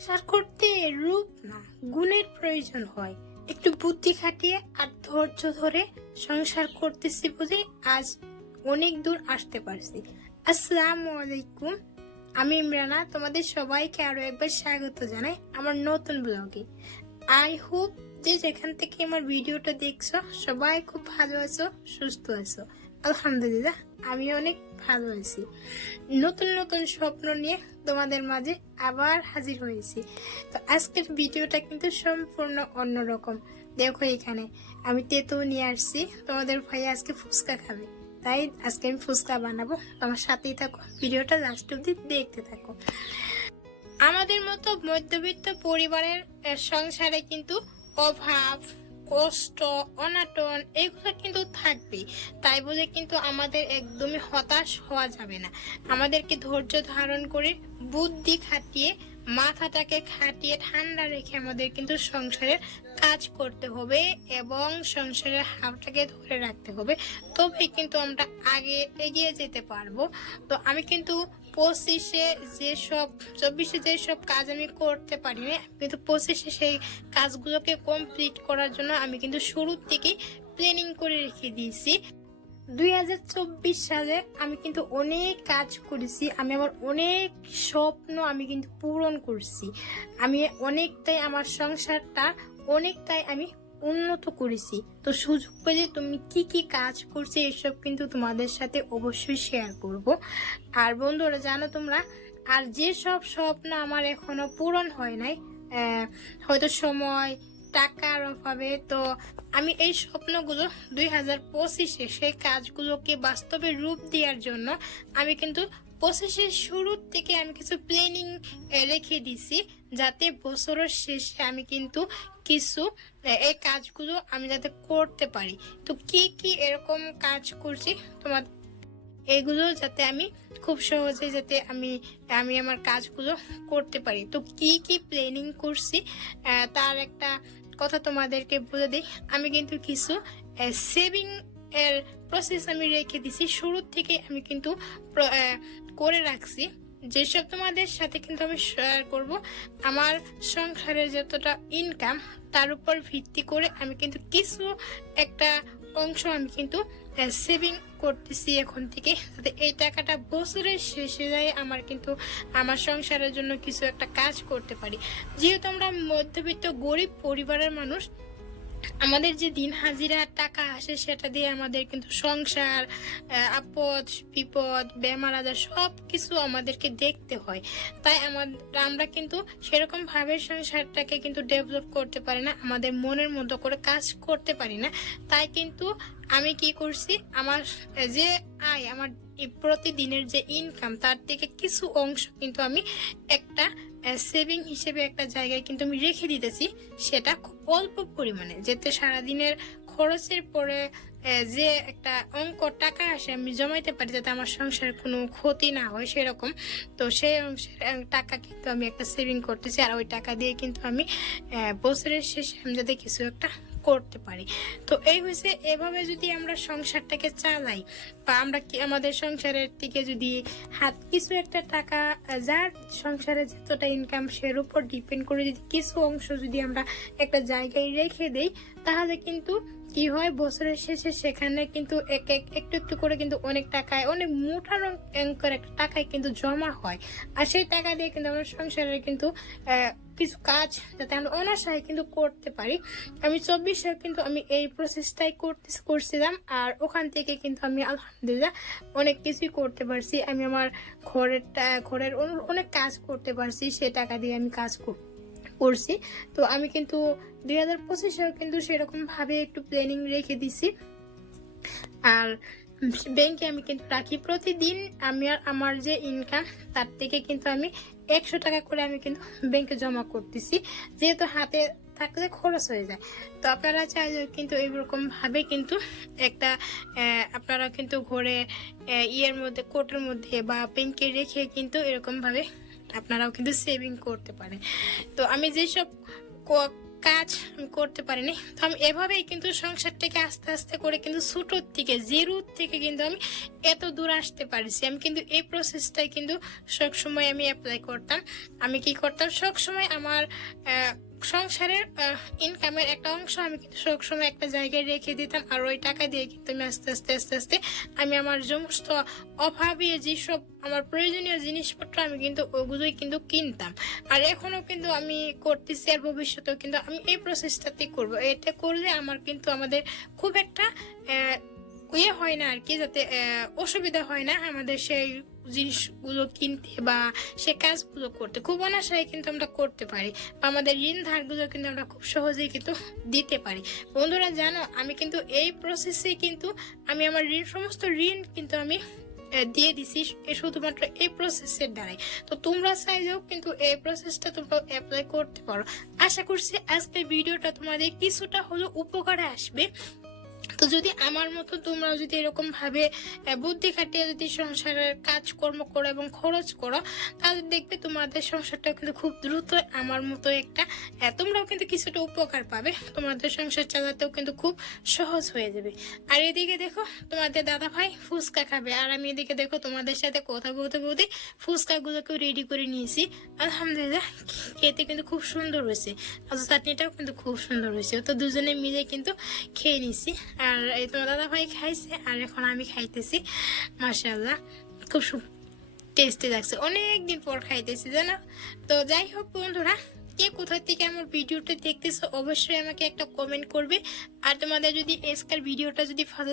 সংসার করতে রূপ না, গুণের প্রয়োজন হয়। একটু বুদ্ধি খাটিয়ে আর ধৈর্য ধরে সংসার করতেছি বলে আজ অনেক দূর আসতে পারছি। আসসালামু আলাইকুম, আমি ইমরানা, তোমাদের সবাইকে আরও একবার স্বাগত জানাই আমার নতুন ব্লগে। আই হোপ যে যেখান থেকে আমার ভিডিওটা দেখছ, সবাই খুব ভালো আছো, সুস্থ আছো। আলহামদুলিল্লাহ। আমি অনেক ভালো আছি। নতুন নতুন স্বপ্ন নিয়ে তোমাদের মাঝে আবার হাজির হয়েছি। তো আজকের ভিডিওটা কিন্তু সম্পূর্ণ অন্যরকম। দেখো এখানে, আমি তেতো নিয়ে আসছি। তোমাদের ভাই আজকে ফুচকা খাবে। তাই আজকে আমি ফুচকা বানাবো। তোমার সাথেই থাকো। ভিডিওটা লাস্ট অব্দি দেখতে থাকো। আমাদের মতো মধ্যবিত্ত পরিবারের সংসারে কিন্তু অভাব কষ্ট, অনাটন, এগুলো কিন্তু থাকবেই। তাই বলে কিন্তু আমাদের একদমই হতাশ হওয়া যাবে না। আমাদেরকে ধৈর্য ধারণ করে, বুদ্ধি খাটিয়ে, মাথাটাকে খাটিয়ে, ঠান্ডা রেখে আমাদের কিন্তু সংসারের কাজ করতে হবে এবং সংসারের হাতটাকে ধরে রাখতে হবে। তবেই কিন্তু আমরা আগে এগিয়ে যেতে পারব। তো আমি কিন্তু পঁচিশে যেসব, চব্বিশে যেসব কাজ আমি করতে পারি না কিন্তু পঁচিশে সেই কাজগুলোকে কমপ্লিট করার জন্য আমি কিন্তু শুরুর থেকেই প্ল্যানিং করে রেখে দিয়েছি। দুই হাজার চব্বিশ সালে আমি কিন্তু অনেক কাজ করেছি, আমি আমার অনেক স্বপ্ন আমি কিন্তু পূরণ করছি। আমি অনেকটাই আমার সংসারটা অনেকটাই আমি উন্নত করেছি। তো সুযোগ পেলে তুমি কি কি কাজ করছে এসব কিন্তু তোমাদের সাথে অবশ্যই শেয়ার করব। আর বন্ধুরা, জানো তোমরা? আর যেসব স্বপ্ন আমার এখনও পূরণ হয় নাই হয়তো সময়, টাকার অভাবে, তো আমি এই স্বপ্নগুলো দুই হাজার পঁচিশে সেই কাজগুলোকে বাস্তবে রূপ দেওয়ার জন্য আমি কিন্তু পঁচিশের শুরুর থেকে আমি কিছু প্ল্যানিং রেখে দিছি। যাতে বছরের শেষে আমি কিন্তু কিছু এই কাজগুলো আমি যাতে করতে পারি। তো কি কি এরকম কাজ করছি? তোমার এগুলো যাতে আমি খুব সহজে যাতে আমি আমি আমার কাজগুলো করতে পারি। তো কি কি প্ল্যানিং করছি? তার একটা কথা তোমাদেরকে বলে দিই। আমি কিন্তু কিছু সেভিং এর প্রসেস আমি রেখে দিছি। শুরুর থেকে আমি কিন্তু করে রাখছি। যেসব তোমাদের সাথে কিন্তু আমি শেয়ার করব, আমার সংসারের যতটা ইনকাম তার উপর ভিত্তি করে আমি কিন্তু কিছু একটা অংশ আমি কিন্তু সেভিং করতেছি এখন থেকে। যাতে এই টাকাটা বছরের শেষে যায় আমার কিন্তু আমার সংসারের জন্য কিছু একটা কাজ করতে পারি। যেহেতু আমরা মধ্যবিত্ত, গরিব পরিবারের মানুষ আমাদের যে দিন হাজিরার টাকা আসে, সেটা দিয়ে আমাদের কিন্তু সংসার আপদ, বিপদ, বেমার আজার সব কিছু আমাদেরকে দেখতে হয়। তাই আমাদের আমরা কিন্তু সেরকম ভাবে সংসারটাকে কিন্তু ডেভেলপ করতে পারি না, আমাদের মনের মতো করে কাজ করতে পারি না। তাই কিন্তু আমি কি করছি? আমার যে আয়, আমার প্রতিদিনের যে ইনকাম তার থেকে কিছু অংশ কিন্তু আমি একটা সেভিং হিসেবে একটা জায়গায় কিন্তু আমি রেখে দিতেছি, সেটা খুব অল্প পরিমাণে। যাতে সারাদিনের খরচের পরে যে একটা অঙ্ক টাকা আসে, আমি জমাইতে পারি, যাতে আমার সংসারের কোনো ক্ষতি না হয় সেরকম, তো সেই অংশের টাকা কিন্তু আমি একটা সেভিং করতেছি, আর ওই টাকা দিয়ে কিন্তু আমি বছরের শেষে আমি যাতে কিছু একটা করতে পারি। তো এই হয়েছে, এভাবে যদি আমরা সংসারটাকে চালাই বা আমরা আমাদের সংসারের থেকে যদি হাত, কিছু একটা টাকা, যার সংসারে যতটা ইনকাম সের উপর ডিপেন্ড করে যদি কিছু অংশ যদি আমরা একটা জায়গায় রেখে দেই, তাহলে কিন্তু কি হয়? বছরের শেষে সেখানে কিন্তু এক এক একটু একটু করে কিন্তু অনেক টাকায়, অনেক মোটা অঙ্কের একটা টাকায় কিন্তু জমা হয়। আর সেই টাকা দিয়ে কিন্তু আমরা সংসারের কিন্তু কিছু কাজ যাতে আমরা অনাশায় কিন্তু করতে পারি। আমি চব্বিশে কিন্তু আমি এই প্রসেসটাই করতে, করছিলাম আর ওখান থেকে কিন্তু আমি আলহামদুলিল্লাহ অনেক কিছুই করতে পারছি। আমি আমার ঘরের ঘরের অনেক কাজ করতে পারছি। সে টাকা দিয়ে আমি কাজ কর- করছি। তো আমি কিন্তু দুই হাজার পঁচিশেও কিন্তু সেরকম ভাবে একটু প্ল্যানিং রেখে দিছি। আর ব্যাংকে আমি কিন্তু রাখি। প্রতিদিন আমি আর আমার যে ইনকাম তার থেকে কিন্তু আমি একশো টাকা করে আমি কিন্তু ব্যাংকে জমা করতেছি। যেহেতু হাতে থাকলে খরচ হয়ে যায়। তো আপনারা চাইলে কিন্তু এরকম ভাবে কিন্তু একটা আপনারা কিন্তু ঘরে ইয়ের মধ্যে কোটের মধ্যে বা ব্যাংকে রেখে কিন্তু এরকম ভাবে আপনারাও কিন্তু সেভিং করতে পারেন। তো আমি যেসব কাজ আমি করতে পারিনি, তো আমি এভাবেই কিন্তু সংসারটাকে আস্তে আস্তে করে কিন্তু ছোটোর থেকে, জিরোর থেকে কিন্তু আমি এত দূর আসতে পারছি। আমি কিন্তু এই প্রসেসটাই কিন্তু সবসময় আমি অ্যাপ্লাই করতাম। আমি কি করতাম? সবসময় আমার সংসারের ইনকামের একটা অংশ আমি কিন্তু সবসময় একটা জায়গায় রেখে দিতাম আর ওই টাকা দিয়ে কিন্তু আমি আস্তে আস্তে আস্তে আস্তে আমি আমার সমস্ত অভাবী যেসব আমার প্রয়োজনীয় জিনিসপত্র আমি কিন্তু ওগুলোই কিন্তু কিনতাম। আর এখনও কিন্তু আমি করতেছি আর ভবিষ্যতেও কিন্তু আমি এই প্রসেসটাতেই করব। এটা করলে আমার কিন্তু আমাদের খুব একটা ইয়ে হয় না আর কি যাতে অসুবিধা হয় না আমাদের সেই জিনিসগুলো কিনতে বা সে কাজগুলো করতে। খুব অনাশায় কিন্তু আমরা করতে পারি। বা আমাদের ঋণ ধারগুলো কিন্তু আমরা খুব সহজেই কিন্তু দিতে পারি। বন্ধুরা জানো, আমি কিন্তু এই প্রসেসে কিন্তু আমি আমার ঋণ, সমস্ত ঋণ কিন্তু আমি দিয়ে দিছি শুধুমাত্র এই প্রসেসের দ্বারাই। তো তোমরা চাইলেও কিন্তু এই প্রসেসটা তোমরা অ্যাপ্লাই করতে পারো। আশা করছি আজকের ভিডিওটা তোমাদের কিছুটা হলেও উপকারে আসবে। তো যদি আমার মতো তোমরাও যদি এরকম ভাবে বুদ্ধি খাটিয়ে যদি সংসারের কাজকর্ম করো এবং খরচ করো, তাহলে দেখবে তোমাদের সংসারটা কিন্তু খুব দ্রুত আমার মতো একটা তোমরাও কিন্তু কিছুটা উপকার পাবে। তোমাদের সংসার চালাতেও কিন্তু খুব সহজ হয়ে যাবে। আর এদিকে দেখো, তোমাদের দাদা ভাই ফুচকা খাবে। আর আমি এদিকে দেখো, তোমাদের সাথে কথা বলতে বলতে ফুচকাগুলোকেও রেডি করে নিয়েছি। আলহামদুলিল্লাহ, খেতে কিন্তু খুব সুন্দর হয়েছে। আর চাটনিটাও কিন্তু খুব সুন্দর হয়েছে। তো দুজনে মিলে কিন্তু খেয়ে নিছি আর এই তো দাদা ভাই খাইছে, আর এখন আমি খাইতেছি মাসাল্লাহ খুব টেস্টি লাগছে। অনেকদিন পর খাইতেছি, জানো? তো যাই হোক বন্ধুরা, কে কোথা থেকে আমার ভিডিওটা দেখতেছো, অবশ্যই আমাকে একটা কমেন্ট করবে। আর তোমাদের যদি আজকের ভিডিওটা যদি ভালো